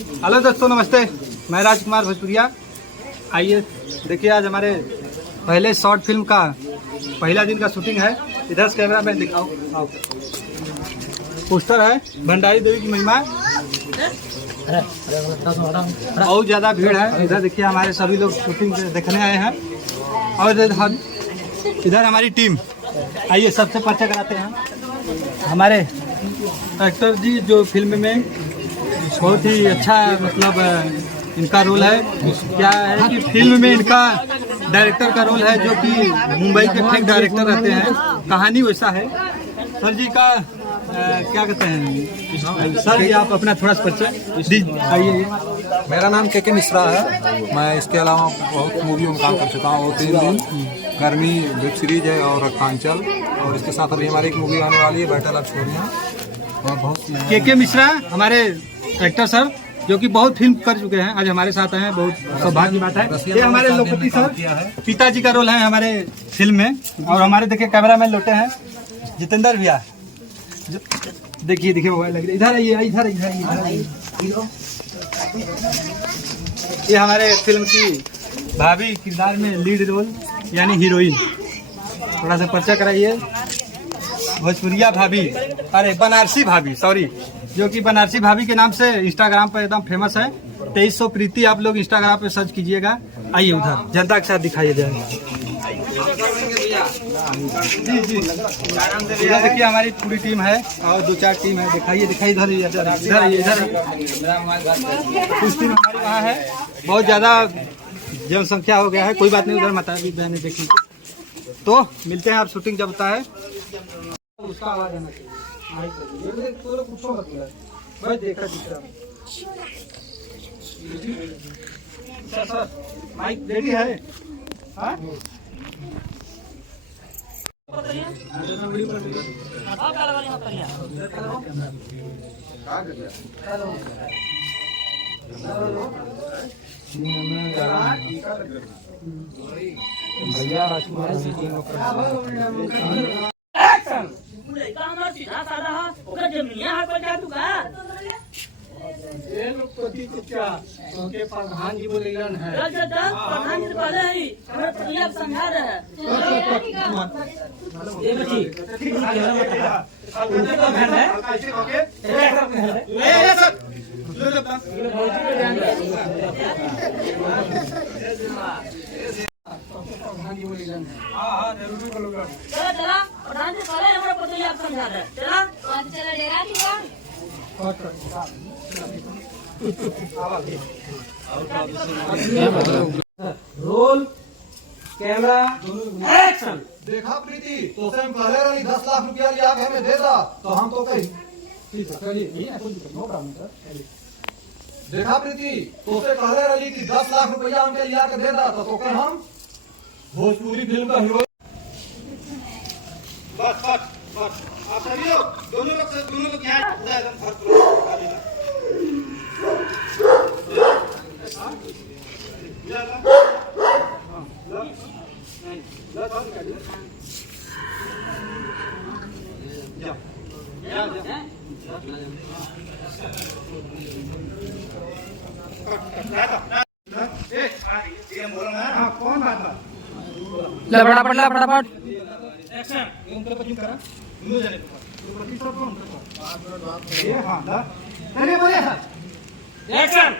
Hello दोस्तों, नमस्ते। मैं राजकुमार भोजपुरिया। आइए देखिए, आज हमारे पहले शॉर्ट फिल्म का पहला दिन का शूटिंग है। इधर से कैमरा मैन दिखाओ। आओ। पोस्टर है भंडारी देवी की महिमा। बहुत ज़्यादा भीड़ है। इधर देखिए, हमारे सभी लोग शूटिंग देखने आए हैं। और इधर हमारी टीम। आइए सबसे परिचय कराते हैं। हमारे एक्टर जी जो फिल्म में बहुत ही अच्छा मतलब इनका रोल है। क्या है कि फिल्म में इनका डायरेक्टर का रोल है, जो कि मुंबई के फेक डायरेक्टर रहते हैं। कहानी वैसा है। सर जी का क्या कहते हैं? सर जी आप अपना थोड़ा सा परिचय आइए। मेरा नाम के मिश्रा है। मैं इसके अलावा बहुत मूवियों में काम कर चुका हूँ। 3 दिन गर्मी वेब सीरीज है और रक्तांचल, और इसके साथ अभी हमारी एक मूवी आने वाली है बैटल ऑफ छोरियां। और बहुत के मिश्रा हमारे एक्टर सर, जो कि बहुत फिल्म कर चुके हैं, आज हमारे साथ हैं। बहुत सौभाग्य की बात है। ये हमारे लोकपति सर पिताजी का रोल है हमारे फिल्म में। और हमारे देखिए कैमरा मैन लोटे हैं जितेंद्र भैया। देखिए देखिए मोबाइल लग रही है। इधर आइए, इधर इधर। ये हमारे फिल्म की भाभी किरदार में लीड रोल यानी हीरोइन। थोड़ा सा परिचय कराइए। भोजपुरिया भाभी, अरे बनारसी भाभी, सॉरी, जो कि बनारसी भाभी के नाम से इंस्टाग्राम पर एकदम फेमस है। 2300 प्रीति आप लोग इंस्टाग्राम पे सर्च कीजिएगा। आइए उधर जनता के साथ दिखाइए जाए। जी जी, इधर देखिए हमारी पूरी टीम है और 2-4 टीम है। दिखाइए दिखाइए इधर इधर कुछ टीम हमारी वहाँ है। बहुत ज़्यादा जनसंख्या हो गया है। कोई बात नहीं, उधर माता भी बहने देखिए। तो मिलते हैं आप शूटिंग जब होता है। उसका आवाज आना चाहिए। देखा सर माइक रेडी है। हाँ? भैया प्रधान जी बोले है। प्रधान जी पहले ही हमें समझा रहे हैं। चला प्रधान जी पहले हमारे पति आप समझा रहे हैं। चला डेरा की रोल कैमरा एक्शन। देखा प्रीति, तो से हम कह रहे रही 10 लाख रुपया लिया के हमें दे दा, तो हम तो कही देखा प्रीति, तो से कह रहे रही कि 10 लाख रुपया हमके लिया के दे दा, तो कहीं हम भोजपुरी फिल्म का हीरो। बस बस बस आप सभी लोग दोनों लोग यहाँ एकदम भर कौन बात फटाफट एक्शन।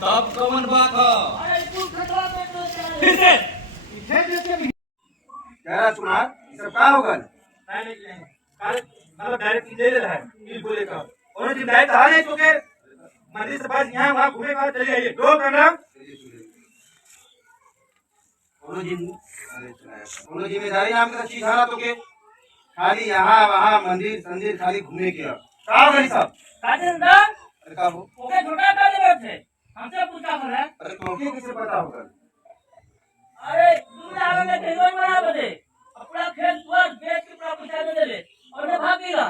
तब कौन बात है? क्या सुना सब का होगा? मतलब डायरेक्ट ले रहा है बिल को लेकर। और जिन डायरेक्ट आ रहे तो के मंदिर से पास यहाँ वहाँ घूमे का चले जाइए। दो कैमरा कोनो जिम्मेदारी नाम का चीज है तो के खाली यहाँ वहाँ मंदिर संदिर खाली घूमे के का भाई साहब अरे का हो ओके छोटा कर दे थे हमसे पूछा बोला। अरे तुमको किसे पता होगा? अरे तू आगे में हीरोइन बना बदे अपना खेल पूरा बेच के पूरा पैसा दे दे और मैं भाग गया।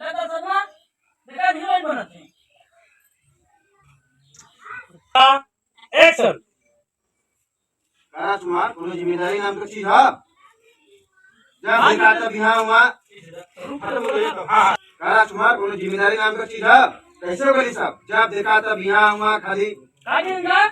लगा सदमा देखा हीरोइन बनत है। एक्शन। तुम्हार कोनो जिम्मेदारी नाम का चीज है? जब तब यहाँ हुआ तुम्हार कोनो जिम्मेदारी नाम का चीज है? कैसे हो गली साहब? जब देखा तब यहाँ वहाँ खाली काजी ना